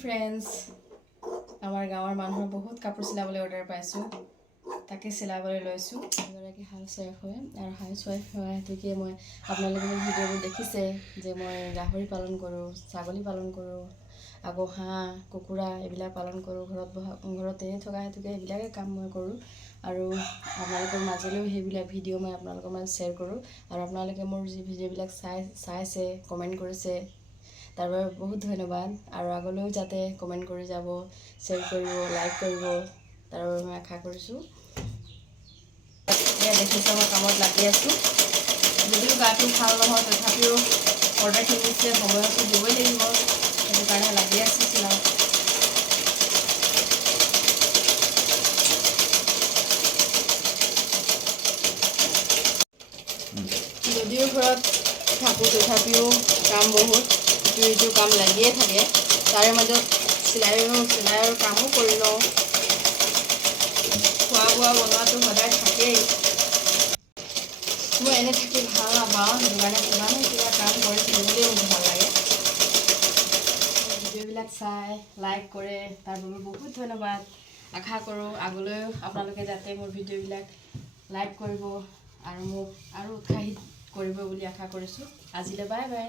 Friends, আমাৰ গাঁৱৰ মানুহৰ বহুত কাপোৰ চিলাবলৈ অৰ্ডাৰ পাইছোঁ, তাকে চিলাবলৈ লৈছোঁ। এগৰাকী হাউচ ৱাইফ হয় আৰু হাউচ ৱাইফ হোৱা হেতুকে মই আপোনালোকে মোৰ ভিডিঅ'বোৰ দেখিছে যে মই গাহৰি পালন কৰোঁ, ছাগলী পালন কৰোঁ, আকৌ হাঁহ কুকুৰা এইবিলাক পালন কৰোঁ। ঘৰতে থকা হেতুকে এইবিলাকে কাম মই কৰোঁ আৰু আপোনালোকৰ মাজলৈও সেইবিলাক ভিডিঅ' মই আপোনালোকৰ মাজত শ্বেয়াৰ কৰোঁ। আৰু আপোনালোকে মোৰ যি ভিডিঅ'বিলাক চাইছে কমেণ্ট কৰিছে তাৰ বাবে বহুত ধন্যবাদ। আৰু আগলৈও যাতে কমেণ্ট কৰি যাব, শ্বেয়াৰ কৰিব, লাইক কৰিব, তাৰ বাবে মই আশা কৰিছোঁ। এয়া দেখিছোঁ মই কামত লাগি আছোঁ। যদিও গাটো ভাল নহয় তথাপিও অৰ্ডাৰখিনি দিছে সময়তো দিবই লাগিব, সেইটো কাৰণে লাগি আছোঁ চিলাওঁ। যদিও ঘৰত থাকোঁ তথাপিও কাম বহুত, ইটো কাম লাগিয়ে থাকে। তাৰে মাজত চিলাইৰ কামো কৰি লওঁ। খোৱা বোৱা বনোৱাটো সদায় থাকেই। মই এনে থাকি ভাল নাপাওঁ, সেইটো কাৰণে কিমানো কিবা কাম কৰি থাকিবলৈও মোৰ ভাল লাগে। ভিডিঅ'বিলাক চাই লাইক কৰে তাৰ বাবে বহুত ধন্যবাদ। আশা কৰোঁ আগলৈও আপোনালোকে যাতে মোৰ ভিডিঅ'বিলাক লাইক কৰিব আৰু মোক আৰু উৎসাহিত কৰিব বুলি আশা কৰিছোঁ। আজিলৈ বাই বাই।